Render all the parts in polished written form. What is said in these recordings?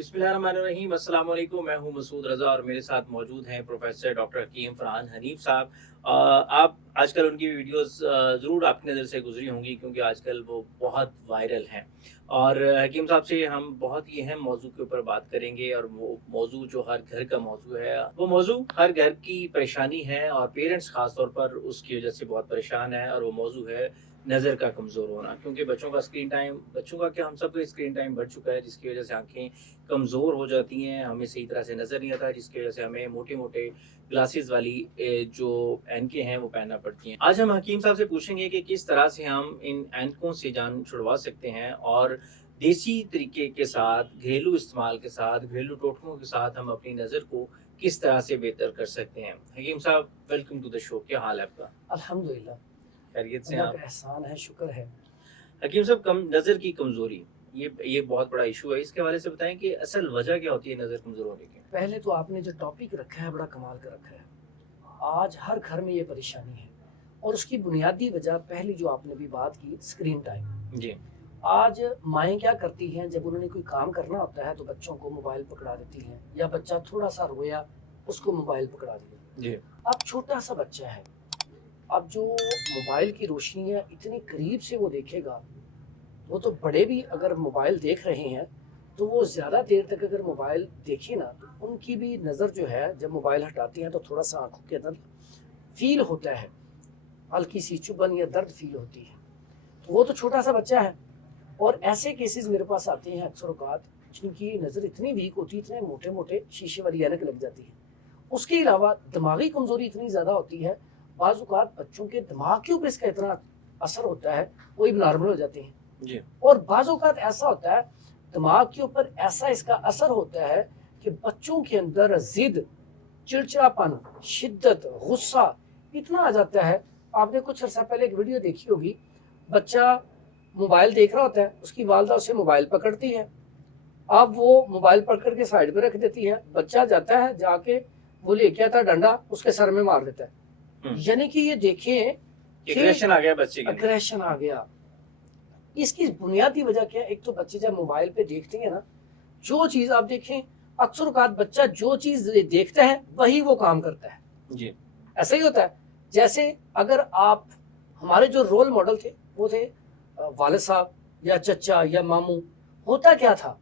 बिस्मिल्लाहिर्रहमानिर्रहीम। अस्सलाम वालेकुम। मैं हूं मसूद रज़ा और मेरे साथ मौजूद हैं प्रोफेसर डॉक्टर हकीम फरहान हनीफ साहब। आप आजकल उनकी वीडियोस ज़रूर आपकी नज़र से गुजरी होंगी क्योंकि आजकल वो बहुत वायरल हैं। और हकीम साहब से हम बहुत ही अहम मौजू के ऊपर बात करेंगे और वो मौजू जो हर घर का मौजू है, वो मौजू हर घर की परेशानी है और पेरेंट्स ख़ास तौर पर उसकी वजह से बहुत परेशान है। और वो मौजू है नज़र का कमज़ोर होना, क्योंकि बच्चों का स्क्रीन टाइम, बच्चों का क्या हम सब का स्क्रीन टाइम बढ़ चुका है, जिसकी वजह से आंखें कमज़ोर हो जाती हैं, हमें सही तरह से नज़र नहीं आता, जिसकी वजह से हमें मोटे मोटे ग्लासेस वाली जो ऐनकें हैं वो पहनना पड़ती हैं। आज हम हकीम साहब से पूछेंगे कि किस तरह से हम इन ऐनकों से जान छुड़वा सकते हैं और देसी तरीके के साथ, घरेलू इस्तेमाल के साथ, घरेलू टोटकों के साथ हम अपनी नज़र को किस तरह से बेहतर कर सकते हैं। हकीम साहब, वेलकम टू द शो। क्या हाल है आपका? अल्हम्दुलिल्लाह, खैरियत से अल्लाह आप? का एहसान है, शुक्र है। हकीम साहब, नज़र की कमज़ोरी ये बहुत बड़ा इशू है। इसके हवाले से बताएं कि असल वजह क्या होती है नज़र कमज़ोर होने की? पहले तो आपने जो टॉपिक रखा है बड़ा कमाल का रखा है। आज हर घर में ये परेशानी है और उसकी बुनियादी वजह पहली जो आपने भी बात की, स्क्रीन टाइम। जी आज माएँ क्या करती हैं, जब उन्होंने कोई काम करना होता है तो बच्चों को मोबाइल पकड़ा देती हैं, या बच्चा थोड़ा सा रोया उसको मोबाइल पकड़ा दिया। जी अब छोटा सा बच्चा है, अब जो मोबाइल की रोशनी है इतनी करीब से वो देखेगा, वो तो बड़े भी अगर मोबाइल देख रहे हैं तो वो ज़्यादा देर तक अगर मोबाइल देखे ना तो उनकी भी नज़र जो है, जब मोबाइल हटाती हैं तो थोड़ा सा आंखों के अंदर फील होता है, हल्की सी चुभन या दर्द फील होती है। तो वो तो छोटा सा बच्चा है। और ऐसे केसेस मेरे पास आते हैं अक्सर औकात, जिनकी नज़र इतनी वीक होती है, इतने मोटे मोटे शीशे वाली ऐनक लग जाती है। उसके अलावा दिमागी कमज़ोरी इतनी ज़्यादा होती है, बाज़ औकात बच्चों के दिमाग के ऊपर इसका इतना असर होता है, वो भी नॉर्मल हो जाते हैं। जी और बाज़ औक़ात ऐसा होता है, दिमाग के ऊपर ऐसा इसका असर होता है कि बच्चों के अंदर ज़िद, चिड़चिड़ापन, शिद्दत, गुस्सा इतना आ जाता है। आपने कुछ अर्सा पहले एक वीडियो देखी होगी, बच्चा मोबाइल देख रहा होता है, उसकी वालिदा उसे मोबाइल पकड़ती है, अब वो मोबाइल पकड़ के साइड पे रख देती है, बच्चा जाता है, जाके वो लेके आता डंडा उसके सर में मार देता है। यानी कि ये देखें, एग्रेशन आ गया बच्चे के अंदर। अग्रेशन आ गया। इसकी बुनियादी वजह क्या है? एक तो बच्चे जब मोबाइल पे देखते हैं ना, जो चीज़ आप देखें, अक्सर औक़ात बच्चा जो चीज़ देखता है वही वो काम करता है। जी ऐसा ही होता है। जैसे अगर आप, हमारे जो रोल मॉडल थे वो थे वालिद साहब या चचा या मामू। होता क्या था,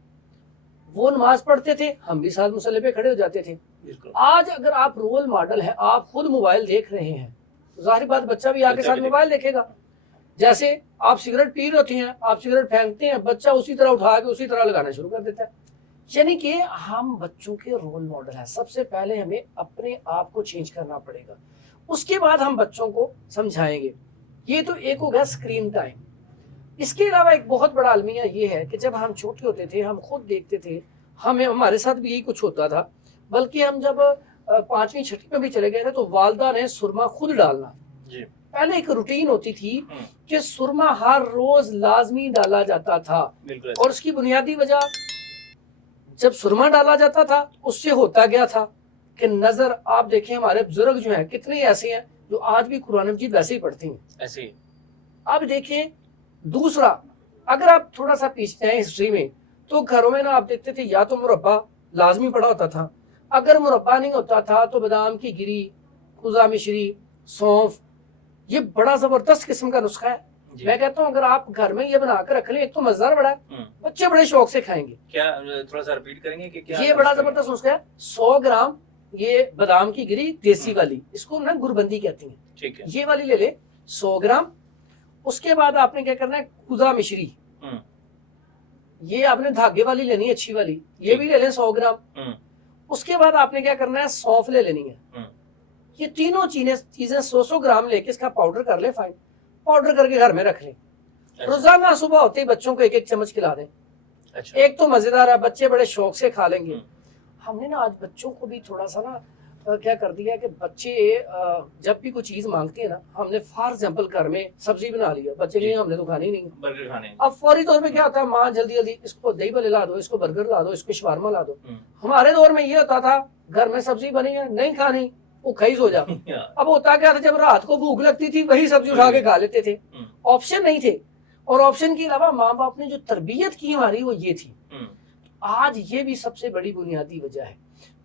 वो नमाज पढ़ते थे, हम भी साथ मुसल्ले पे खड़े हो जाते थे। बिल्कुल। आज अगर आप रोल मॉडल हैं, आप खुद मोबाइल देख रहे हैं, तो जाहिर बात बच्चा भी आके साथ मोबाइल देखेगा। जैसे आप सिगरेट पी रहे हैं, आप सिगरेट फेंकते हैं, बच्चा उसी तरह उठा के उसी तरह लगाना शुरू कर देता है। यानी कि हम बच्चों के रोल मॉडल हैं। सबसे पहले हमें अपने आप को चेंज करना पड़ेगा, उसके बाद हम बच्चों को समझाएंगे। ये तो एक हो गया स्क्रीन टाइम। इसके अलावा एक बहुत बड़ा अलमिया ये है कि जब हम छोटे होते थे, हम खुद देखते थे, हमारे साथ भी यही कुछ होता था। बल्कि हम जब 5वीं 6वीं में भी चले गए थे तो वालिदा ने सुरमा खुद डालना। जी पहले एक रूटीन होती थी कि सुरमा हर रोज लाजमी डाला जाता था। बिल्कुल। और उसकी बुनियादी वजह, जब सुरमा डाला जाता था उससे होता गया था कि नजर, आप देखें हमारे बुजुर्ग जो हैं कितने ऐसे हैं जो आज भी कुरान मजीद वैसे ही पढ़ते हैं। ऐसे ही। अब देखें, दूसरा, अगर आप थोड़ा सा पीछे जाएं हिस्ट्री में, तो घरों में ना आप देखते थे या तो मुरब्बा लाजमी पड़ा होता था, अगर मुरब्बा नहीं होता था तो बादाम की गिरी, खुजा मिश्री, सौंफ, ये बड़ा जबरदस्त किस्म का नुस्खा है। मैं कहता हूँ अगर आप घर में ये बनाकर रख लें, एक तो मजेदार बड़ा है, बच्चे बड़े शौक से खाएंगे। क्या थोड़ा सा रिपीट करेंगे कि क्या? ये बड़ा जबरदस्त नुस्खा है। 100 ग्राम ये बादाम की गिरी देसी वाली, इसको ना गुरबंदी कहती हैं, ठीक है। ये वाली ले ले 100 ग्राम। उसके बाद आपने क्या करना है, खुजा मिश्री, ये आपने धागे वाली लेनी है, अच्छी वाली, ये भी ले लें 100 ग्राम। उसके बाद आपने क्या करना है, सौंफ ले लेनी है। ये तीनों चीजें 100 ग्राम लेके इसका पाउडर कर ले, फाइन पाउडर करके घर में रख लें। रोजाना सुबह होते ही बच्चों को 1-1 चम्मच खिला दें। अच्छा। एक तो मजेदार है, बच्चे बड़े शौक से खा लेंगे। हमने ना आज बच्चों को भी थोड़ा सा ना क्या कर दिया कि बच्चे जब भी कोई चीज मांगते हैं ना, हमने फॉर एग्जाम्पल घर में सब्जी बना लिया, बच्चे नहीं, हमने तो खानी नहीं, बर्गर खाने। अब फौरी तौर पे क्या होता है, माँ जल्दी जल्दी इसको दही भल्ले ला दो, इसको बर्गर ला दो, इसको शवारमा ला दो। हमारे दौर में ये होता था, घर में सब्जी बनी है, नहीं खानी, वो खाई सो जा। अब होता क्या था, जब रात को भूख लगती थी वही सब्जी उठा के खा लेते थे, ऑप्शन नहीं थे। और ऑप्शन के अलावा माँ बाप ने जो तरबियत की हमारी वो ये थी। آج یہ بھی سب سے بڑی بنیادی وجہ ہے.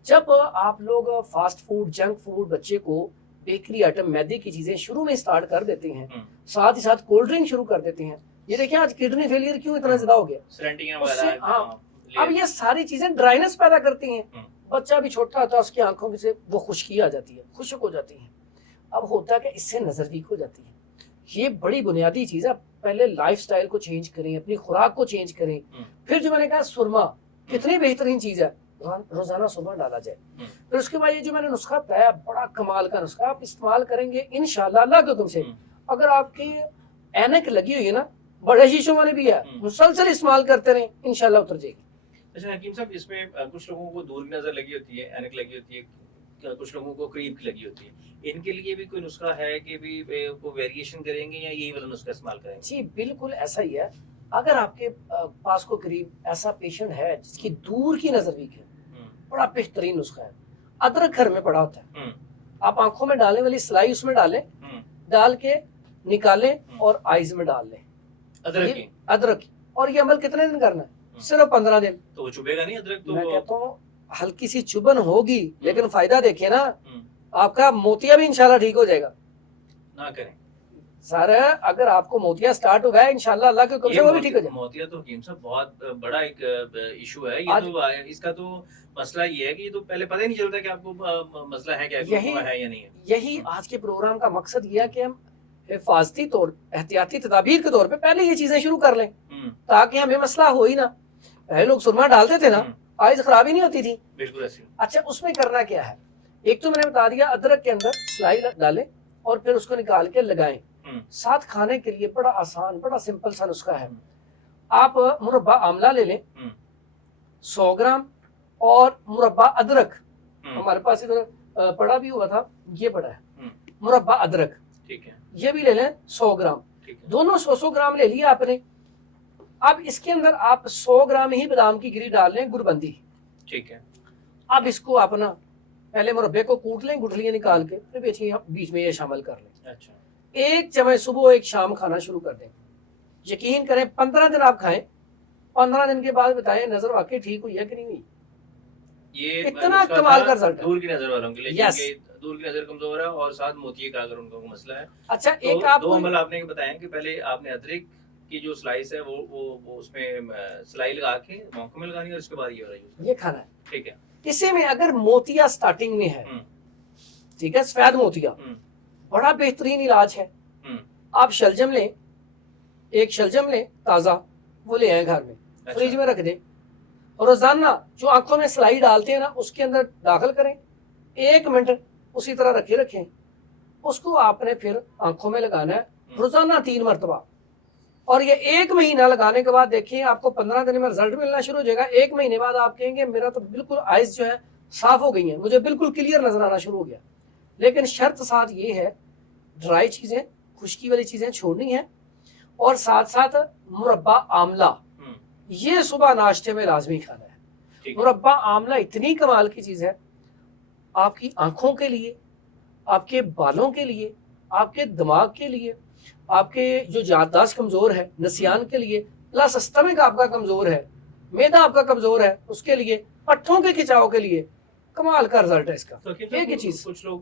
جب آپ لوگ فاسٹ فوڈ، جنک فوڈ بچے کو بیکری آئٹم، میدے کی چیزیں شروع میں اسٹارٹ کر دیتے ہیں، ساتھ ہی ساتھ کولڈ ڈرنک شروع کر دیتے ہیں. یہ دیکھیں آج کڈنی فیلئر کیوں اتنا زیادہ ہو گیا. اس سے اب یہ ساری چیزیں ڈرائنس پیدا کرتی ہیں. بچہ بھی چھوٹا ہوتا ہے، اس کی آنکھوں سے وہ خشکی آ جاتی ہے، خشک ہو جاتی ہیں. اب ہوتا ہے کہ اس سے نظر ویک ہو جاتی ہے. یہ بڑی بنیادی چیز ہے. پہلے لائف سٹائل کو چینج کریں، اپنی خوراک کو چینج کریں. پھر جو میں نے کہا سرما کتنی بہترین چیز ہے، روزانہ سرما ڈالا جائے. پھر اس کے بعد یہ جو میں نے نسخہ بتایا، بڑا کمال کا نسخہ، آپ استعمال کریں گے انشاءاللہ اللہ کے حکم سے. اگر آپ کی اینک لگی ہوئی ہے نا، بڑے شیشوں والے بھی ہے، مسلسل استعمال کرتے رہیں انشاءاللہ اتر جائے گی. اچھا حکیم صاحب، اس میں کچھ لوگوں کو دور کی نظر لگی ہوتی ہے، اینک لگی ہوتی ہے، کچھ لوگوں کو قریب کی لگی ہوتی ہے، ان کے لیے بھی کوئی نسخہ ہے کہ بھی وہ ویریشن کریں گے یا یہی والا نسخہ استعمال کریں گے؟ جی بالکل ایسا ہی ہے. اگر آپ کے پاس کو قریب ایسا پیشنٹ ہے جس کی دور کی نظر ویک ہے، بڑا بہترین نسخہ ہے. ادرک گھر میں پڑا ہوتا ہے، آپ آنکھوں میں ڈالنے والی سلائی اس میں ڈالیں، ڈال کے نکالیں اور آئیز میں ڈال لیں. ادرک کی. اور یہ عمل کتنے دن کرنا ہے؟ صرف 15 دن. تو وہ چبھے گا نہیں ادرک؟ تو میں کہتا ہوں ہلکی سی چبن ہوگی لیکن فائدہ دیکھیں نا، آپ کا موتیا بھی انشاءاللہ ٹھیک ہو جائے گا. نہ کریں سر. اگر آپ کو موتیا سٹارٹ ہو گیا انشاءاللہ اللہ کے حکم سے وہ بھی ٹھیک ہو جائے گا. موتیا تو حکیم صاحب بہت بڑا ایک ایشو ہے. یہ تو اس کا تو مسئلہ یہ ہے کہ یہ تو پہلے پتہ ہی نہیں چلتا کہ آپ کو مسئلہ ہے کیا ہے یا نہیں ہے. یہی آج کے پروگرام کا مقصد یہ ہے کہ ہم حفاظتی طور، احتیاطی تدابیر کے طور پہ پہلے یہ چیزیں شروع کر لیں تاکہ ہمیں مسئلہ ہو ہی نہ. پہلے لوگ سرما ڈالتے تھے نا، آئز خراب ہی نہیں ہوتی تھی. بالکل ایسے. اچھا اس میں کرنا کیا ہے؟ ایک تو میں نے بتا دیا، ادرک کے اندر سلائی ڈالیں اور پھر اس کو نکال کے لگائیں. ساتھ کھانے کے لیے بڑا آسان، بڑا سمپل سا نسخہ ہے. آپ مربع آملہ لے لیں 100 گرام، اور مربع ادرک ہمارے پاس ادھر پڑا بھی ہوا تھا، یہ پڑا ہے مربع ادرک، ٹھیک ہے، یہ بھی لے لیں 100 گرام. دونوں 100 گرام لے لیا آپ نے. اب اس کے اندر آپ 100 گرام ہی بادام کی گری ڈال لیں، گڑبندی. ٹھیک ہے. اب اس کو اپنا پہلے مربے کو کوٹ لیں، گٹھلیاں نکال کے، پھر بیچ میں یہ شامل کر لیں. اچھا. 1 چمچ صبح 1 شام کھانا شروع کر دیں. یقین کریں 15 دن آپ کھائیں، 15 دن کے بعد بتائیں نظر واقعی ٹھیک ہوئی ہے کہ نہیں ہوئی. یہ اتنا کمال کا رزلٹ ہے دور کی نظر والوں کے لیے، Yes. کیونکہ دور کی نظر کمزور ہے اور ساتھ موتیے کا اگر ان کو مسئلہ ہے. اچھا تو ایک آپ دو عمل آپ نے بتایا کہ پہلے آپ نے ادرک کی جو سلائس ہے وہ اس میں سلائی لگا کے آنکھوں میں لگانی ہے، اور اس کے بعد یہ والا یوز. یہ کھانا ہے. ٹھیک ہے. اسی میں اگر موتیا سٹارٹنگ میں ہے، ٹھیک ہے، سفید موتیا بڑا بہترین علاج ہے. آپ شلجم لیں، 1 شلجم لیں تازہ، وہ لے آئیں گھر میں، فریج میں رکھ دیں. روزانہ جو آنکھوں میں سلائی ڈالتے ہیں نا اس کے اندر داخل کریں، 1 منٹ اسی طرح رکھیں. اس کو آپ نے پھر آنکھوں میں لگانا ہے روزانہ 3 مرتبہ. اور یہ 1 مہینہ لگانے کے بعد دیکھیں آپ کو 15 دن میں رزلٹ ملنا شروع ہو جائے گا. 1 مہینے بعد آپ کہیں گے میرا تو بالکل آئز جو ہے صاف ہو گئی ہیں، مجھے بالکل کلیئر نظر آنا شروع ہو گیا. لیکن شرط ساتھ یہ ہے، ڈرائی چیزیں، خشکی والی چیزیں چھوڑنی ہیں، اور ساتھ ساتھ مربع آملہ یہ صبح ناشتے میں لازمی کھانا ہے. مربع آملہ اتنی کمال کی چیز ہے، آپ کی آنکھوں کے لیے، آپ کے بالوں کے لیے، آپ کے دماغ کے لیے، آپ کے جو یادداشت کمزور ہے نسیان کے لیے، پلس اسٹمک آپ کا کمزور ہے، معدہ آپ کا کمزور ہے، اس کے لیے، پٹھوں کے کھچاؤ کے لیے کمال کا رزلٹ ہے اس کا. ایک ہی چیز. کچھ لوگ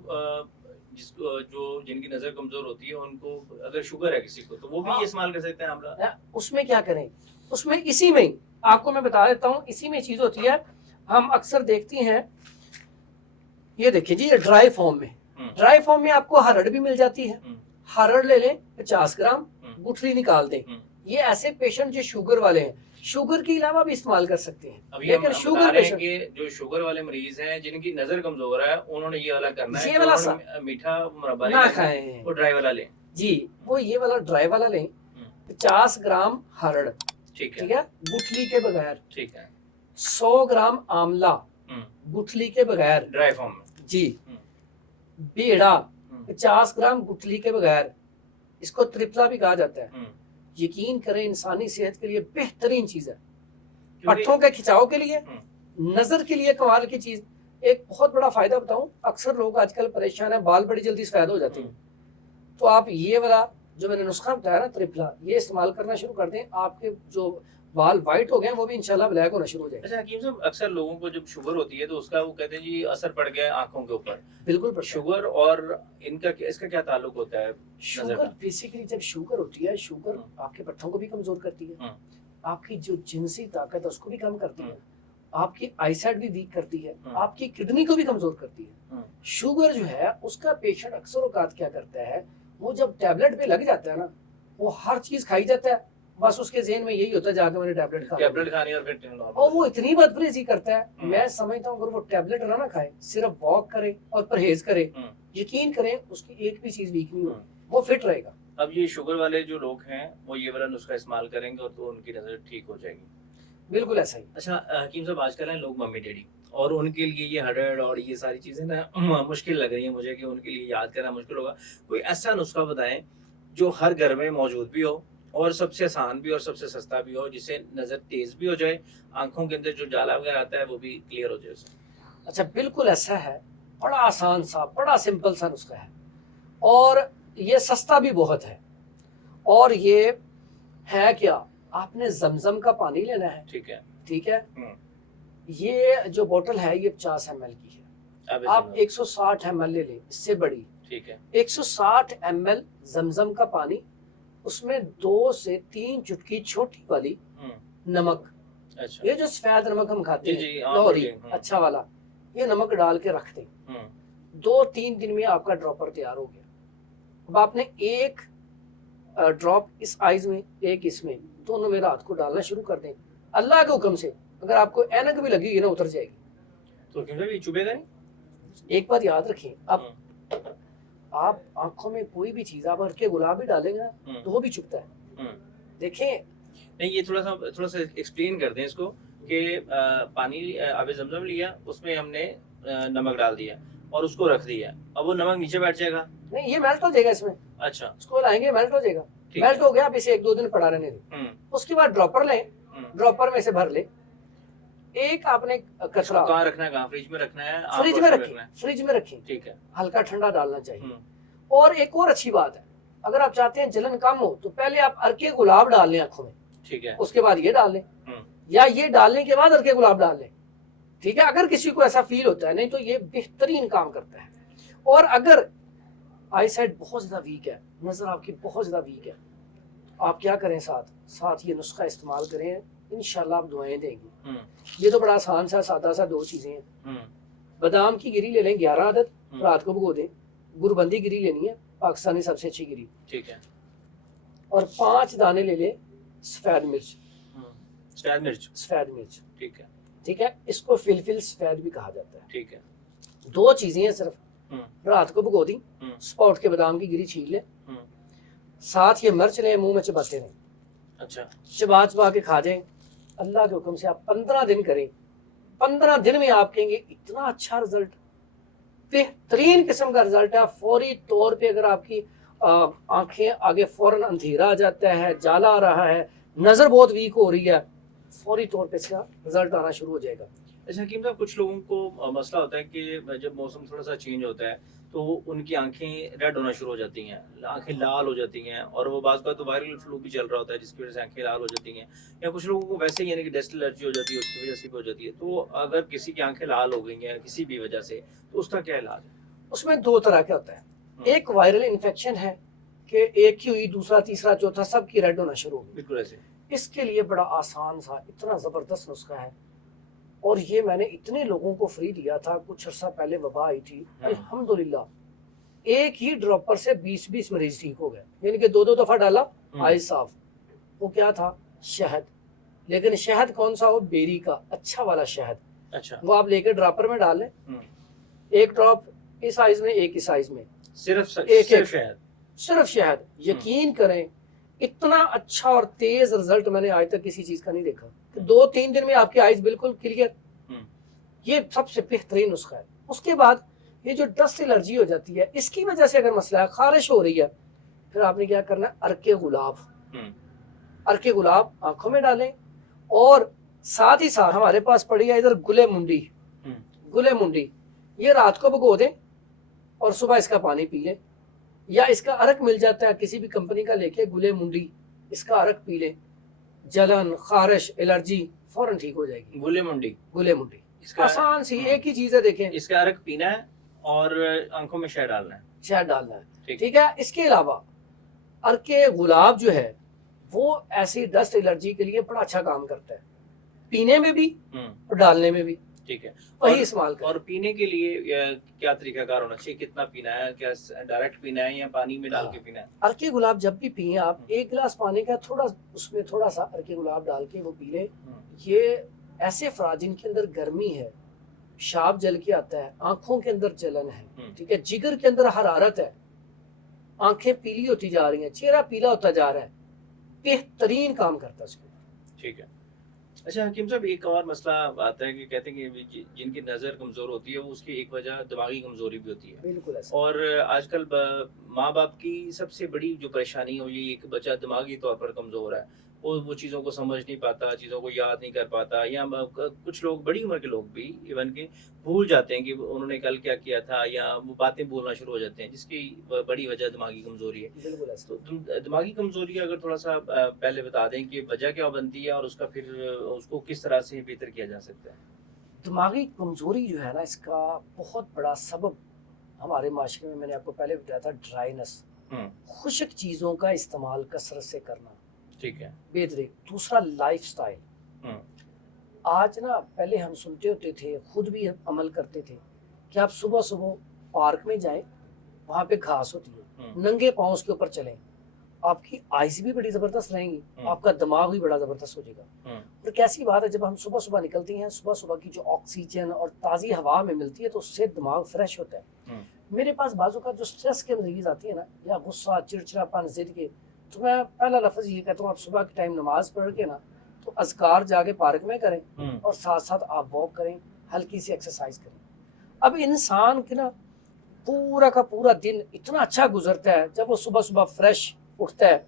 جن کی نظر کمزور ہوتی ہے ان کو اگر شوگر ہے کسی کو تو وہ بھی استعمال کر سکتے ہیں آملہ. اس میں کیا کریں؟ اس میں اسی میں آپ کو میں بتا دیتا ہوں، اسی میں چیز ہوتی ہے. ہم اکثر دیکھتی ہیں، یہ دیکھیں جی، یہ ڈرائی فارم میں، ڈرائی فارم میں آپ کو ہرڑ بھی مل جاتی ہے. ہرڑ لے لیں 50 گرام، گٹھلی نکال دیں. یہ ایسے پیشنٹ جو شوگر والے ہیں، شوگر کے علاوہ بھی استعمال کر سکتے ہیں. لیکن شوگر پیشنٹ جو شوگر والے مریض ہیں جن کی نظر کمزور ہے انہوں نے یہ والا کرنا ہے، یہ والا میٹھا مربع نہ کھائیں، وہ ڈرائی والا لیں. جی وہ یہ والا ڈرائی والا لیں. 50 گرام ہرڑ، ٹھیک ہے، گٹھلی کے بغیر. ٹھیک ہے. 100 گرام آملہ گٹھلی کے بغیر، ڈرائی فارم میں. جی. بیڑا 50 گرام گٹھلی کے بغیر. اس کو ترپلا بھی کہا جاتا ہے. یقین کریں انسانی صحت کے لیے بہترین چیز ہے، پٹھوں کے کھچاؤ کے لیے، نظر کے لیے کمال کی چیز. ایک بہت بڑا فائدہ بتاؤں، اکثر لوگ آج کل پریشان ہیں، بال بڑی جلدی سفید ہو جاتے ہیں. تو آپ یہ والا جو میں نے نسخہ بتایا نا ترپلا، یہ استعمال کرنا شروع کر دیں. آپ کے جو بال وائٹ ہو گئے وہ بھی انشاءاللہ بلیک ہونا شروع ہو جائے گا. اچھا حکیم صاحب، اکثر لوگوں کو جب شوگر ہوتی ہے تو اس کا وہ کہتے ہیں جی اثر پڑ گیا ہے آنکھوں کے اوپر. بالکل پر شوگر اور ان کا اس کا کیا تعلق ہوتا ہے؟ شوگر بیسیکلی جب شوگر ہوتی ہے، شوگر آپ کے پٹھوں کو بھی کمزور کرتی ہے، آپ کی جو جنسی طاقت ہے اس کو بھی کم کرتی ہے، آپ کی آئی سائٹ بھی ویک کرتی ہے، آپ کی کڈنی کو بھی کمزور کرتی ہے. شوگر جو ہے اس کا پیشنٹ اکثر اوقات کیا کرتا ہے، وہ جب ٹیبلٹ پہ لگ جاتا ہے نا، وہ ہر چیز کھائی جاتا ہے، بس اس کے ذہن میں یہی ہوتا ہے جا کے میں نے ٹیبلٹ کھانی اور وہ اتنی بدپریزی کرتا ہے. میں سمجھتا ہوں اگر وہ ٹیبلٹ نہ کھائے، صرف واک کرے اور پرہیز کرے، یقین کریں اس کی ایک بھی چیز ویک نہیں ہو، وہ فٹ رہے گا. اب یہ شوگر والے جو لوگ ہیں وہ یہ والا نسخہ استعمال کریں گے اور تو ان کی نظر ٹھیک ہو جائے گی. بالکل ایسا ہی. اچھا حکیم صاحب، آج کل ہیں لوگ ممی ڈیڈی، اور ان کے لیے یہ ہڈرڈ اور یہ ساری چیزیں نا مشکل لگ رہی ہیں مجھے کہ ان کے لیے یاد کرنا مشکل ہوگا. کوئی ایسا نسخہ بتائیں جو ہر گھر میں موجود بھی ہو اور سب سے آسان بھی اور سب سے سستا بھی ہو، جس سے نظر تیز بھی ہو جائے، آنکھوں کے اندر جو جالا وغیرہ آتا ہے وہ بھی کلیئر ہو جائے. اچھا بالکل ایسا ہے، بڑا آسان سا بڑا سمپل سا نسخہ ہے اور یہ سستا بھی بہت ہے. اور یہ ہے کیا، آپ نے زمزم کا پانی لینا ہے. ٹھیک ہے. ٹھیک ہے. یہ جو بوتل ہے یہ 50 ml کی ہے. آپ 160 ml لے لیں، اس سے بڑی. ٹھیک ہے. 160 ml زمزم کا پانی، اس میں 2 سے 3 چٹکی چھوٹی والی نمک. اچھا. یہ جو سفید نمک ہم کھاتے جی ہیں لاہوری اچھا والا، یہ نمک ڈال کے رکھ دیں. 2-3 دن میں آپ کا ڈراپر تیار ہو گیا. اب آپ نے ایک ڈراپ اس آئیز میں، ایک اس میں، دونوں میں رات کو ڈالنا شروع کر دیں. اللہ کے حکم سے اگر آپ کو اینک بھی لگی ہوئی نا اتر جائے گی. تو یہ چبھے گا نہیں. ایک بات یاد رکھیں، اب آپ آنکھوں میں کوئی بھی چیز آپ کے گلاب بھی ڈالیں گے تو وہ بھی چبھتا ہے. دیکھیں نہیں، یہ تھوڑا سا ایکسپلین کر دیں اس کو کہ پانی آب زمزم لیا، اس میں ہم نے نمک ڈال دیا اور اس کو رکھ دیا، اب وہ نمک نیچے بیٹھ جائے گا. نہیں، یہ میلٹ ہو جائے گا اس میں. اچھا. اس کو لائیں گے میلٹ ہو جائے گا. میلٹ ہو گیا، اب اسے 1-2 دن پڑا رہنے دیں. اس کے بعد ڈراپر لیں، ڈراپر میں سے بھر لیں. ایک آپ نے کچرا کہاں رکھنا ہے، کہاں فریج میں رکھنا ہے؟ فریج میں رکھیں، فریج میں رکھیں. ٹھیک ہے. ہلکا ٹھنڈا ڈالنا چاہیے. اور ایک اور اچھی بات ہے، اگر آپ چاہتے ہیں جلن کم ہو تو پہلے آپ ارکے گلاب ڈال لیں آنکھوں میں. ٹھیک ہے. اس کے بعد یہ ڈال لیں، یا یہ ڈالنے کے بعد ارکے گلاب ڈال لیں. ٹھیک ہے. اگر کسی کو ایسا فیل ہوتا ہے، نہیں تو یہ بہترین کام کرتا ہے. اور اگر آئی سائٹ بہت زیادہ ویک ہے، نظر آپ کی بہت زیادہ ویک ہے، آپ کیا کریں، ساتھ یہ نسخہ استعمال کریں، انشاءاللہ آپ دعائیں دیں گے. یہ تو بڑا آسان سا سادہ سا 2 چیزیں ہیں. بادام کی گری لے لیں 11 عدد، رات کو بھگو دیں. گربندی گری لینی ہے، پاکستانی سب سے اچھی گری. ٹھیک ہے. اور 5 دانے لے لیں سفید مرچ. سفید مرچ. ٹھیک ہے. ٹھیک ہے. اس کو فلفل سفید بھی کہا جاتا ہے. ٹھیک ہے. 2 چیزیں ہیں صرف، رات کو بھگو دیں. صبح اٹھ کے بادام کی گری چھیل لیں، ساتھ یہ مرچ لیں، منہ میں چباتے رہیں. اچھا. چبا کے کھا جائیں. اللہ کے حکم سے آپ 15 دن کریں. 15 دن میں آپ کہیں گے اتنا اچھا رزلٹ، بہترین قسم کا رزلٹ ہے. فوری طور پہ اگر آپ کی آنکھیں آگے فوراً اندھیرا آ جاتا ہے، جالا آ رہا ہے، نظر بہت ویک ہو رہی ہے، فوری طور پہ اس کا رزلٹ آنا شروع ہو جائے گا. اچھا حکیم صاحب، کچھ لوگوں کو مسئلہ ہوتا ہے کہ جب موسم تھوڑا سا چینج ہوتا ہے تو ان کی آنکھیں ریڈ ہونا شروع ہو جاتی ہیں، آنکھیں لال ہو جاتی ہیں، اور وہ بعض بار تو وائرل فلو بھی چل رہا ہوتا ہے جس کی وجہ سے آنکھیں لال ہو جاتی ہیں، یا کچھ لوگوں کو ویسے ہی یعنی کہ ڈسٹ الرجی ہو جاتی ہے، اس کی وجہ سے بھی ہو جاتی ہے. تو اگر کسی کی آنکھیں لال ہو گئی ہیں کسی بھی وجہ سے تو اس کا کیا علاج ہے؟ اس میں 2 طرح کا ہوتا ہے. ایک وائرل انفیکشن ہے کہ ایک کی ہوئی دوسرا تیسرا چوتھا سب کی ریڈ ہونا شروع ہو گئی. بالکل ایسے. اس کے لیے بڑا آسان سا اتنا زبردست نسخہ ہے، اور یہ میں نے اتنے لوگوں کو فری دیا تھا. کچھ عرصہ پہلے وبا آئی تھی، الحمدللہ ایک ہی ڈراپر سے 20 مریض ٹھیک ہو گئے، یعنی کہ 2 دفعہ ڈالا آئی صاف. وہ کیا تھا؟ شہد. لیکن شہد کون سا ہو؟ بیری کا اچھا والا شہد. اچھا. وہ آپ لے کے ڈراپر میں ڈال لیں، ایک ڈراپ اس سائز میں، ایک اس سائز میں، صرف شہد. یقین کریں اتنا اچھا اور تیز رزلٹ میں نے آج تک کسی چیز کا نہیں دیکھا. 2-3 دن میں آپ کی آئیز بالکل کلیئر. یہ سب سے بہترین نسخہ ہے. اس کے بعد یہ جو ڈسٹ الرجی ہو جاتی ہے، اس کی وجہ سے اگر مسئلہ ہے، خارش ہو رہی ہے، پھر آپ نے کیا کرنا ہے، ارکے گلاب آنکھوں میں ڈالیں. اور ساتھ ہی ساتھ ہمارے پاس پڑی ہے ادھر گلے منڈی، یہ رات کو بھگو دیں اور صبح اس کا پانی پی لیں. یا اس کا ارک مل جاتا ہے کسی بھی کمپنی کا، لے کے گلے منڈی اس کا ارک پی لیں. जलन, खारिश, एलर्जी फौरन ठीक हो जाएगी। गुले मुंडी, गुले मुंडी इसका आसान सी एक ही चीज है, देखें, इसका अर्क पीना है और आंखों में शहद डालना है। शहद डालना है, ठीक। ठीक है। इसके अलावा अर्के गुलाब जो है वो ऐसी डस्ट एलर्जी के लिए बड़ा अच्छा काम करता है, पीने में भी और डालने में भी, ठीक है। वही और- इस्तेमाल करें। और पीने के लिए क्या तरीका कार होना चाहिए, कितना पीना है, क्या डायरेक्ट पीना है या पानी में डाल के पीना है? अर्के गुलाब जब भी पिए आप, एक गिलास पानी का थोड़ा उसमें थोड़ा सा अर्के गुलाब डाल के वो पी ले। ये ऐसे अफराद जिनके अंदर गर्मी है, शाब जल के आता है, आंखों के अंदर जलन है, ठीक है, जिगर के अंदर हरारत है, आंखें पीली होती जा रही हैं, चेहरा पीला होता जा रहा है, बेहतरीन काम करता है उसके। ठीक है। अच्छा हकीम साहब, एक और मसला आता है कि कहते हैं कि जिनकी नज़र कमज़ोर होती है वो उसकी एक वजह दिमागी कमज़ोरी भी होती है। बिल्कुल ऐसा। और आजकल माँ बाप की सबसे बड़ी जो परेशानी है वो ये कि बच्चा दिमागी तौर पर कमज़ोर है, वो चीज़ों को समझ नहीं पाता, चीज़ों को याद नहीं कर पाता, या कुछ लोग बड़ी उम्र के लोग भी इवन के भूल जाते हैं कि उन्होंने कल क्या किया था, या वो बातें भूलना शुरू हो जाते हैं, जिसकी बड़ी वजह दिमागी कमज़ोरी है। बिल्कुल ऐसा। तो दिमागी कमज़ोरी अगर थोड़ा सा पहले बता दें कि वजह क्या बनती है और उसका फिर उसको किस तरह से बेहतर किया जा सकता है? दिमागी कमजोरी जो है ना, इसका बहुत बड़ा सबब हमारे माशरे में, मैंने आपको पहले बताया था, ड्राइनेस, खुश्क चीज़ों का इस्तेमाल कसरत से करना, ठीक है। बेदरीक। दूसरा लाइफस्टाइल। आज ना, पहले हम सुनते होते थे, खुद भी अमल करते थे कि आप सुबह सुबह पार्क में जाएं, वहाँ पे घास होती है, नंगे पाँव उसके ऊपर चलें, आपकी आइज भी बड़ी ज़बरदस्त रहेंगी, आपका दिमाग भी बड़ा ज़बरदस्त हो जाएगा। और कैसी बात है, जब हम सुबह सुबह निकलती हैं, सुबह सुबह की जो ऑक्सीजन और ताज़ी हवा में मिलती है, तो उससे दिमाग फ्रेश होता है। मेरे पास बाजू का जो स्ट्रेस के मरीज आती है ना, या गुस्सा, चिड़चिड़ापन, जिद के, तो मैं पहला लफ्ज़ ये कहता हूँ, आप सुबह के टाइम नमाज पढ़ के ना, तो अज़कार जाके पार्क में करें और साथ साथ आप वॉक करें, हल्की सी एक्सरसाइज करें। अब इंसान के ना पूरा का पूरा दिन इतना अच्छा गुजरता है जब वो सुबह सुबह फ्रेश उठता है।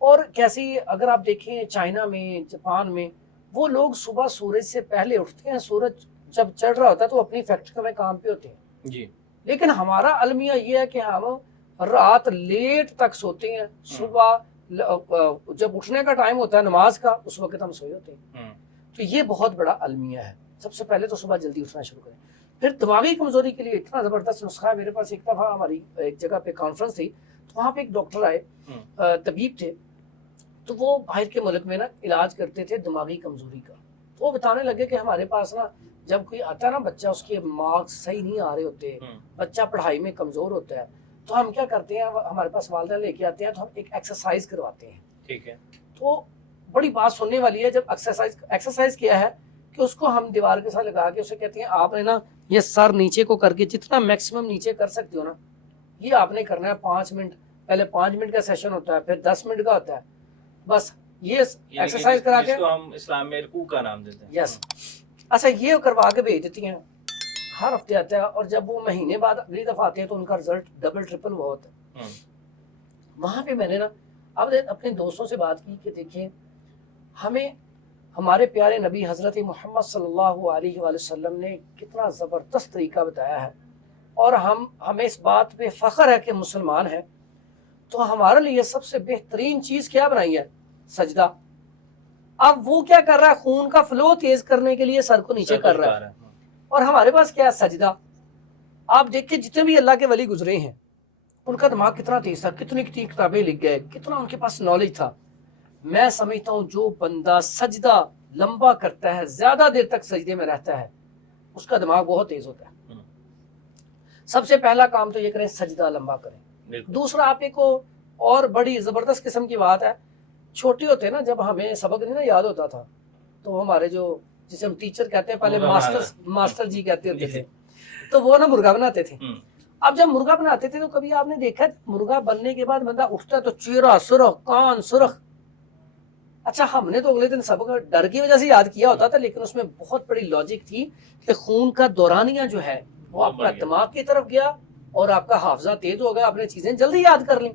और कैसी, अगर आप देखें चाइना में, जापान में, वो लोग सुबह सूरज से पहले उठते हैं, सूरज जब चढ़ रहा होता है तो अपनी फैक्ट्री में काम पे होते हैं जी। लेकिन हमारा अलमिया ये है कि हम रात लेट तक सोते हैं, सुबह जब उठने का टाइम होता है नमाज का, उस वक्त हम सोए होते हैं। तो ये बहुत बड़ा अलमिया है। सबसे पहले तो सुबह जल्दी उठना शुरू करें। फिर दिमागी कमजोरी के लिए इतना ज़बरदस्त नुस्खा है। मेरे पास एक दफ़ा हमारी एक जगह पे कॉन्फ्रेंस थी, तो वहाँ पे एक डॉक्टर आए, तबीब थे, तो वो बाहर के मुल्क में ना इलाज करते थे दिमागी कमजोरी का। तो वो बताने लगे कि हमारे पास ना, जब कोई आता है ना बच्चा, उसके मार्क्स सही नहीं आ रहे होते, बच्चा पढ़ाई में कमज़ोर होता है, तो हम क्या करते हैं, हमारे पास वालिदैन लेके आते हैं, तो हम एक एक्सरसाइज करवाते हैं। ठीक है। तो बड़ी बात सुनने वाली है, जब एक्सरसाइज किया है कि उसको हम दीवार के साथ लगा के उसे कहते हैं, आपने ना ये सर नीचे को करके जितना मैक्सिमम नीचे कर सकते हो ना, ये आपने करना है 5 मिनट। पहले 5 मिनट का सेशन होता है, फिर 10 मिनट का होता है। बस ये एक्सरसाइज करा के, जिसको हम इस्लाम में रुकू का नाम देते हैं। यस, अच्छा, ये करवा के भेज देती हैं। हर हफ्ते आता है, और जब वो महीने बाद अगली दफा आते हैं तो उनका रिजल्ट डबल ट्रिपल हुआ होता है। वहाँ पे मैंने ना अब अपने दोस्तों से बात की कि देखिए, हमें हमारे प्यारे नबी हज़रत मोहम्मद सल्लल्लाहु अलैहि वसल्लम ने कितना ज़बरदस्त तरीका बताया है, और हमें इस बात पे फ़ख्र है कि मुसलमान हैं। तो हमारे लिए सबसे बेहतरीन चीज़ क्या बनाई है? सजदा। अब वो क्या कर रहा है? खून का फ्लो तेज करने के लिए सर को नीचे कर रहा है, और हमारे पास क्या है? सजदा। आप देखिए, जितने भी अल्लाह के वली गुजरे हैं, उनका दिमाग कितना तेज था, कितनी कितनी किताबें लिख गए, कितना उनके पास नॉलेज था। मैं समझता हूँ जो बंदा सजदा लंबा करता है, ज्यादा देर तक सजदे में रहता है, उसका दिमाग बहुत तेज होता है। सबसे पहला काम तो ये करें, सजदा लंबा करें। दूसरा, आप एक और बड़ी जबरदस्त किस्म की बात है, छोटे होते ना, जब हमें सबक नहीं ना याद होता था, तो हमारे जो, जिसे हम टीचर कहते हैं, पहले मास्टर जी कहते होते थे, तो वो ना मुर्गा बनाते थे। अब जब मुर्गा बनाते थे, तो कभी आपने देखा मुर्गा बनने के बाद बंदा उठता है तो चेहरा सुरख, कान सुरख। अच्छा, हमने तो अगले दिन सबक डर की वजह से याद किया होता था, लेकिन उसमें बहुत बड़ी लॉजिक थी कि खून का दौरानिया जो है वो आपका दिमाग की तरफ गया, और आपका हाफजा तेज हो गया, आपने चीजें जल्दी याद कर ली।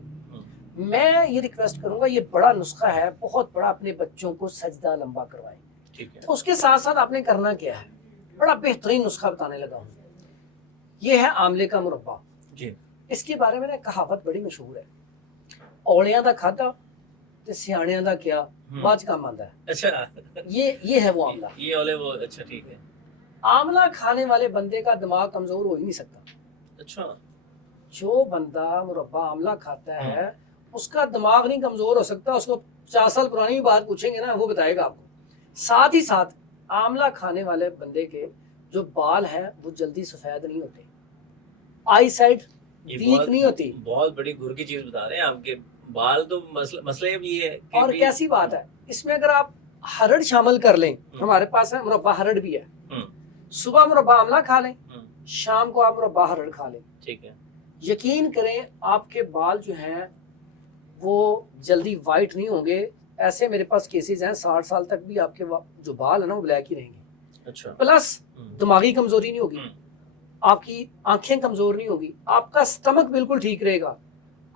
मैं ये रिक्वेस्ट करूंगा, ये बड़ा नुस्खा है, बहुत बड़ा, अपने बच्चों को सजदा लंबा करवाएं। तो उसके साथ साथ आपने करना क्या है, बड़ा बेहतरीन नुस्खा बताने लगा हूँ। ये है आंवले का मुरब्बा जी। इसके बारे में ना कहावत बड़ी मशहूर है, औलियां दा खाधा تے سیاਣیاں دا کیا بعد چ کام آندا ہے. اچھا یہ ہے وہ عاملہ. یہ والے وہ اچھا ٹھیک ہے. آملہ کھانے والے بندے کا دماغ کمزور ہو ہی نہیں سکتا. اچھا جو بندہ مربع آملہ کھاتا ہے اس کا دماغ نہیں کمزور ہو سکتا. اس کو 50 سال پرانی بھی بات پوچھیں گے نا وہ بتائے گا آپ کو. ساتھ ہی ساتھ آملہ کھانے والے بندے کے جو بال ہیں وہ جلدی سفید نہیں ہوتے. آئی سائٹ یہ ویک نہیں ہوتی. بہت بڑی گر کی چیز بتا رہے ہیں آپ کے. بال تو مسئلہ بھی ہے کہ اور کیسی بات ہے اس میں اگر آپ ہرڑ شامل کر لیں, ہمارے پاس ہے مربع ہرڑ بھی ہے. صبح مربع آملہ کھا لیں, شام کو آپ مربع ہرڑ کھا لیں. ٹھیک ہے. یقین کریں آپ کے بال جو ہیں وہ جلدی وائٹ نہیں ہوں گے. ایسے میرے پاس کیسز ہیں 60 سال تک بھی آپ کے جو بال ہیں نا وہ بلیک ہی رہیں گے. اچھا. پلس دماغی کمزوری نہیں ہوگی, آپ کی آنکھیں کمزور نہیں ہوگی, آپ کا سٹمک بالکل ٹھیک رہے گا,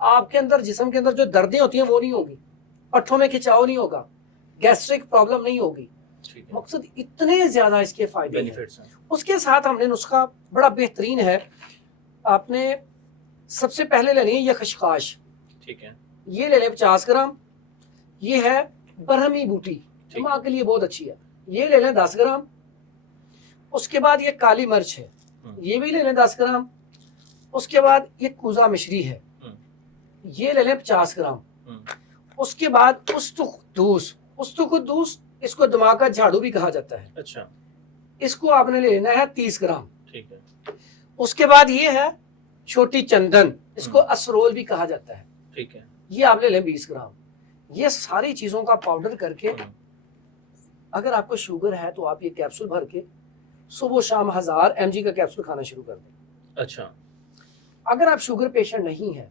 آپ کے اندر جسم کے اندر جو دردیں ہوتی ہیں وہ نہیں ہوگی, پٹھوں میں کھچاؤ نہیں ہوگا, گیسٹرک پرابلم نہیں ہوگی. مقصد اتنے زیادہ اس کے فائدے ہیں. اس کے ساتھ ہم نے نسخہ بڑا بہترین ہے. آپ نے سب سے پہلے لینی ہے یہ خشخاش. ٹھیک ہے. یہ لے لیں 50 گرام. یہ ہے برہمی بوٹی, دماغ کے لیے بہت اچھی ہے. یہ لے لیں 10 گرام. اس کے بعد یہ کالی مرچ ہے, یہ بھی لے لیں 10 گرام. اس کے بعد یہ کوزہ مشری ہے, یہ لے لیں 50 گرام. اس کے بعد استقدوس. استقدوس اس کو دماغ کا جھاڑو بھی کہا جاتا ہے. اچھا. اس کو آپ نے لینا ہے 30 گرام. ٹھیک ہے. اس کے بعد یہ ہے چھوٹی چندن, اس کو اسرول بھی کہا جاتا ہے. ٹھیک ہے. یہ آپ لے لیں 20 گرام. یہ ساری چیزوں کا پاؤڈر کر کے اگر آپ کو شوگر ہے تو آپ یہ کیپسول بھر کے صبح و شام 1000 mg کا کیپسول کھانا شروع کر دیں. اچھا. اگر آپ شوگر پیشنٹ نہیں ہے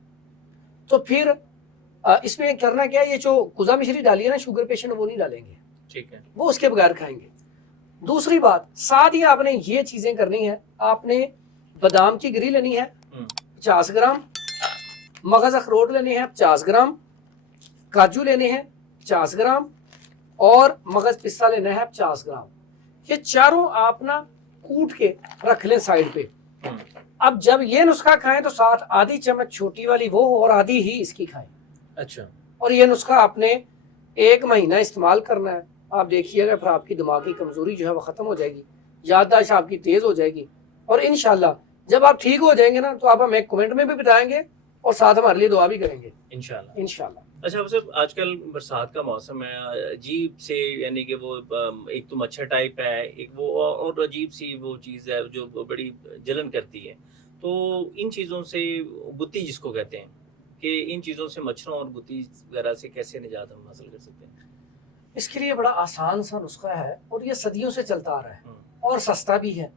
تو پھر اس میں کرنا کیا ہے, یہ جو کوزہ مشری ڈالی ہے نا شوگر پیشنٹ وہ نہیں ڈالیں گے. ٹھیک ہے. وہ اس کے بغیر کھائیں گے. دوسری بات ساتھ ہی آپ نے یہ چیزیں کرنی ہے. آپ نے بادام کی گری لینی ہے 50 گرام, مغز اخروٹ لینے ہیں 50 گرام, کاجو لینے ہیں 50 گرام, اور مغز پستہ لینا ہے 50 گرام. یہ چاروں آپ نا کوٹ کے رکھ لیں سائڈ پہ. اب جب یہ نسخہ کھائیں تو ساتھ آدھی چمچ چھوٹی والی وہ اور آدھی ہی اس کی کھائیں. اچھا. اور یہ نسخہ آپ نے 1 مہینہ استعمال کرنا ہے. آپ دیکھیے گا پھر آپ کی دماغی کمزوری جو ہے وہ ختم ہو جائے گی, یادداشت آپ کی تیز ہو جائے گی, اور انشاءاللہ جب آپ ٹھیک ہو جائیں گے نا تو آپ ہمیں کمنٹ میں بھی بتائیں گے اور ساتھ ہمارے لیے دعا بھی کریں گے انشاءاللہ. انشاءاللہ. اچھا صاحب آج کل برسات کا موسم ہے, عجیب سے یعنی کہ وہ ایک تو مچھر ٹائپ ہے, ایک وہ اور عجیب سی وہ چیز ہے جو بڑی جلن کرتی ہے. تو ان چیزوں سے گتی جس کو کہتے ہیں کہ ان چیزوں سے مچھروں اور گتی وغیرہ سے کیسے نجات ہم حاصل کر سکتے ہیں؟ اس کے لیے بڑا آسان سا نسخہ ہے اور یہ صدیوں سے چلتا آ رہا ہے اور سستا بھی ہے.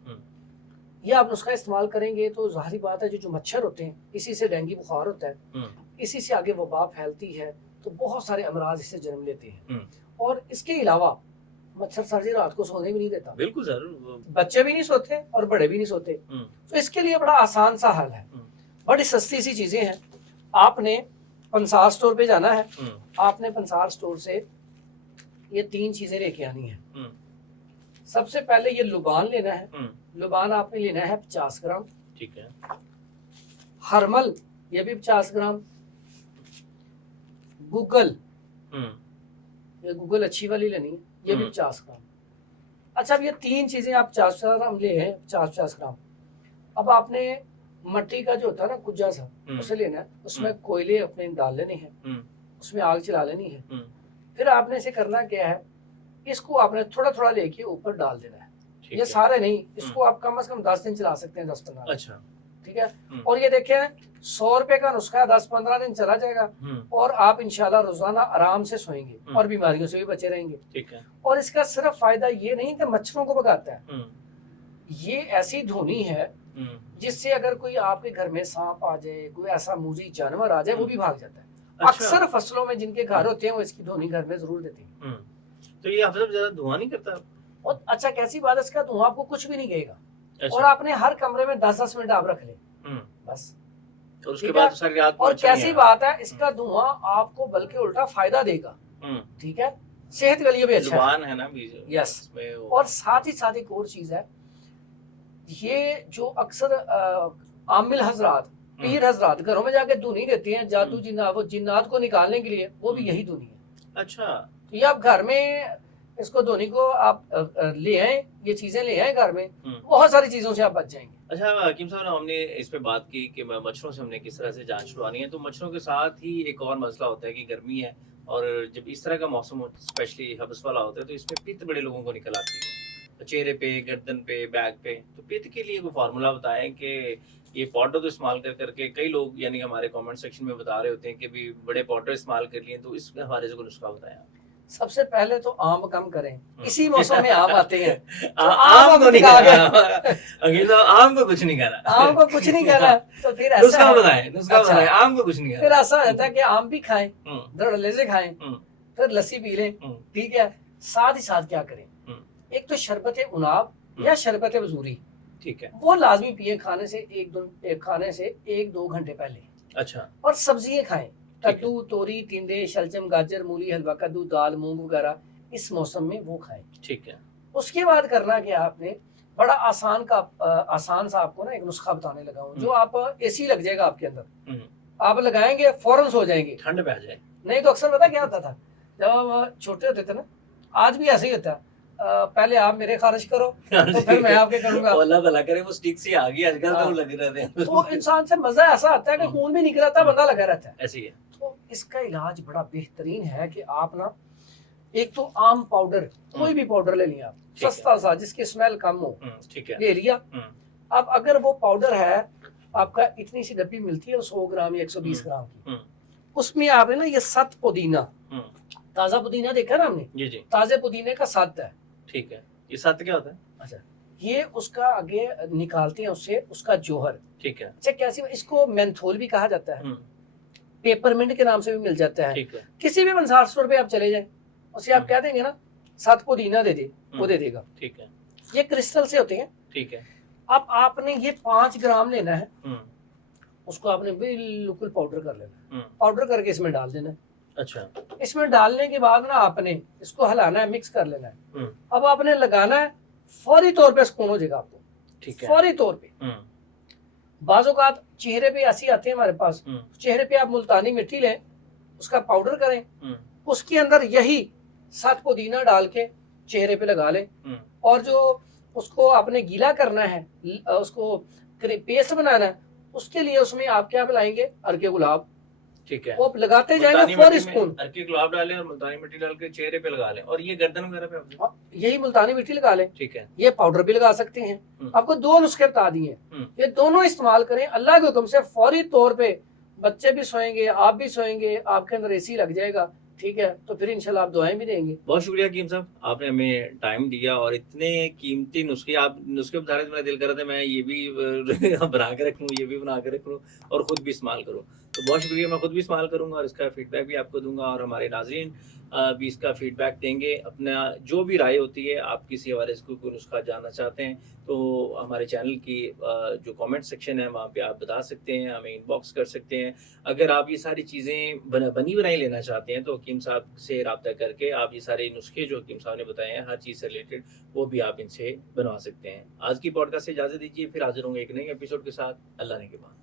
یہ آپ نسخہ استعمال کریں گے تو ظاہری بات ہے جو مچھر ہوتے ہیں اسی سے ڈینگی بخار ہوتا ہے, اسی سے آگے وبا پھیلتی ہے, تو بہت سارے امراض اس سے جنم لیتے ہیں. اور اس کے علاوہ مچھر سازی رات کو سونے بھی نہیں دیتا. بالکل ضرور. بچے بھی نہیں سوتے اور بڑے بھی نہیں سوتے. تو اس کے لیے بڑا آسان سا حل ہے, بڑی سستی سی چیزیں ہیں. آپ نے پنسار اسٹور پہ جانا ہے. آپ نے پنسار اسٹور سے یہ 3 چیزیں لے کے آنی ہیں. سب سے پہلے یہ لبان لینا ہے. لبان آپ نے لینا ہے 50 گرام. ٹھیک ہے. ہرمل یہ بھی 50 گرام. گوگل یہ گوگل اچھی والی لینی ہے, یہ بھی 50 گرام. اچھا اب یہ 3 چیزیں آپ 50 گرام لے ہیں, 50 گرام. اب آپ نے مٹی کا جو ہوتا ہے نا کجا سا اسے لینا ہے, اس میں کوئلے اپنے ڈال لینے ہیں, اس میں آگ چلا لینی ہے. پھر آپ نے اسے کرنا کیا ہے, اس کو آپ نے تھوڑا تھوڑا لے کے اوپر ڈال دینا ہے. یہ سارے نہیں, اس کو آپ کم از کم 10 دن چلا سکتے ہیں, 10-15. اچھا. ٹھیک ہے. اور یہ دیکھیں 100 روپے کا نسخہ ہے, 10-15 دن چلا جائے گا اور آپ انشاءاللہ روزانہ آرام سے سوئیں گے اور بیماریوں سے بھی بچے رہیں گے. ٹھیک ہے. اور اس کا صرف فائدہ یہ نہیں کہ مچھروں کو بھگاتا ہے, یہ ایسی دھونی ہے جس سے اگر کوئی آپ کے گھر میں سانپ آ جائے, کوئی ایسا موذی جانور آ جائے, وہ بھی بھاگ جاتا ہے. اکثر فصلوں میں جن کے گھر ہوتے ہیں وہ اس کی دھونی گھر میں ضرور دیتے ہیں. تو یہ حضرت زیادہ دھواں نہیں کرتا؟ اور اچھا کیسی بات ہے, اس کا دھواں آپ کو کچھ بھی نہیں کہے گا. اور آپ نے ہر کمرے میں 10-10 منٹ آپ رکھ لیں بس. اور اس کے بعد ساری رات اور کیسی بات ہے, اس کا دھواں آپ کو بلکہ الٹا فائدہ دے گا. ٹھیک ہے, صحت کے لیے بھی اچھا ہے نا. یس. اور ساتھ ہی ساتھ ایک اور چیز ہے, یہ جو اکثر عامل حضرات, پیر حضرات گھروں میں جا کے دھونی دیتے ہیں جادو جنات کو نکالنے کے لیے, وہ بھی یہی دھونی ہے. अच्छा। तो ये आप घर में इसको धोनी को आप ले आए, ये चीजें ले आए घर में, बहुत सारी चीजों से आप बच जाएंगे। अच्छा हकीम साहब, हमने इस पे बात की कि मच्छरों से हमने किस तरह से जान छुड़वानी है, तो मच्छरों के साथ ही एक और मसला होता है कि गर्मी है और जब इस तरह का मौसम हो, स्पेशली हब्स वाला होता है, तो इसमें पित्त बड़े लोगों को निकल आती है, तो चेहरे पे, गर्दन पे, बैक पे। तो पित्त के लिए कोई फार्मूला बताएं कि ये पाउडर तो इस्तेमाल कर करके कई लोग यानी हमारे कमेंट सेक्शन में बता रहे होते हैं कि भी बड़े पाउडर इस्तेमाल कर लिए, तो इस हवाले से कोई नुस्खा बताएं आप। सबसे पहले तो आम कम करें, इसी मौसम में आम आते हैं, तो आम को अब नहीं टिका कहना हकीम साहब, आम को कुछ नहीं कहना, आम को कुछ नहीं कहना। तो फिर ऐसा नुस्खा है, बताएं, नुस्खा अच्छा, बताएं, आम को कुछ नहीं फिर कहना। ऐसा होता है कि आम भी खाएं, धड़ल्ले से खाएं, फिर लस्सी पी लें, ठीक है। साथ ही साथ क्या करें, एक तो शरबत उनाब या शरबत वजूरी, ठीक है, वो लाजमी पिए खाने से एक दो घंटे पहले। अच्छा, और सब्जियां खाएं, ठीक है। कद्दू, तोरी, टिंडे, शलजम, गाजर, मूली, हलवा कद्दू, दाल, मूंग वगैरह इस मौसम में वो खाएं। ठीक है, उसके बाद करना क्या, आपने बड़ा आसान सा आपको ना एक नुस्खा बताने लगा हूँ, जो आप एसी लग जाएगा आपके अंदर, आप लगाएंगे फौरन सो जाएंगे, ठंड पे आ जाए। नहीं तो अक्सर पता क्या होता था जब हम छोटे होते थे ना, आज भी ऐसे ही होता है, पहले आप मेरे खारिज करो तो फिर मैं आपके करूंगा, अल्लाह भला करे वो स्टिक से आ गई आजकल, तो हाँ। लग रहे थे तो इंसान से मजा ऐसा आता है कि खून भी निकल आता है, बंदा लगा रहता है। ऐसे ही है। तो इसका इलाज बड़ा बेहतरीन है कि आप ना एक तो आम पाउडर, कोई भी पाउडर ले लिया आप, ठीक है। सस्ता सा जिसकी स्मेल कम हो, ठीक है, ले लिया। अब अगर वो पाउडर है आपका, इतनी सी डब्बी मिलती है 100 ग्राम या 120 ग्राम की, उसमें आपने ना ये 7 पुदीना, ताजा पुदीना देखा ना हमने, जी जी, ताजे पुदीने का 7 है, ठीक है। ये सत्य क्या होता है? अच्छा, ये उसका आगे निकालते हैं उससे उसका जोहर, ठीक है, अच्छा कैसी, इसको मेंथोल भी कहा जाता है, पेपरमिंट के नाम से भी मिल जाता है। ठीक है, किसी भी बंसार स्टोर पे आप चले जाए, उसे आप कह देंगे ना 7 पुदीना दे दे, वो दे देगा। ठीक है, ये क्रिस्टल से होते हैं। ठीक है, अब आपने ये 5 ग्राम लेना है, उसको आपने बिल्कुल पाउडर कर लेना है, पाउडर करके इसमें डाल देना है। अच्छा, इसमें डालने के बाद ना आपने इसको हिलाना है, मिक्स कर लेना है। अब आपने लगाना है, फौरी तौर पे सुकून हो जाएगा आपको, ठीक है, फौरी तौर पे। बाज़-औक़ात चेहरे पे ऐसी आते हैं हमारे पास, चेहरे पे आप मुल्तानी मिट्टी लें, उसका पाउडर करें, उसके अंदर यही 7 पुदीना डाल के चेहरे पे लगा लें, और जो उसको आपने गीला करना है, उसको पेस्ट बनाना है, उसके लिए उसमें आप क्या मिलाएंगे, अर्के गुलाब, ठीक है, वो लगाते जाएंगे मुल्तानी फौरी मिट्टी में सुकून। अर्के गुलाब डालें और मुल्तानी मिट्टी डाल के चेहरे पे लगा लें, और ये गर्दन वगैरह पे आप यही मुल्तानी मिट्टी लगा लें, ठीक है, ये पाउडर भी लगा सकते हैं। आपको 2 नुस्खे बता दिए, ये दोनों इस्तेमाल करें, अल्लाह के हुक्म से फौरी तौर पे बच्चे भी सोएंगे, आप भी सोएंगे, आपके अंदर एसी लग जाएगा, ठीक है। तो फिर इंशाल्लाह आप दुआएं भी देंगे। बहुत शुक्रिया हकीम साहब, आपने हमें टाइम दिया और इतने कीमती नुस्खे आप नुस्खे बता रहे थे, मेरा दिल कर रहा था मैं ये भी बना के रख लूँ, ये भी बना के रख लूँ और ख़ुद भी इस्तेमाल करूँ। तो बहुत शुक्रिया, मैं खुद भी इस्तेमाल करूँगा और इसका फीडबैक भी आपको दूंगा, और हमारे नाज़रीन भी इसका फीडबैक देंगे। अपना जो भी राय होती है, आप किसी हवाले से कोई नुस्खा जानना चाहते हैं तो हमारे चैनल की जो कमेंट सेक्शन है वहाँ पे आप बता सकते हैं, हमें इनबॉक्स कर सकते हैं। अगर आप ये सारी चीज़ें बनी बनाई लेना चाहते हैं तो हकीम साहब से रब्ता करके आप ये सारे नुस्खे जो हकीम साहब ने बताए हैं, हर चीज़ से रिलेटेड, वो भी आप इनसे बनवा सकते हैं। आज की पॉडकास्ट से इजाज़त दीजिए, फिर हाजिर होंगे एक नए एपिसोड के साथ। अल्लाह ने के बाद।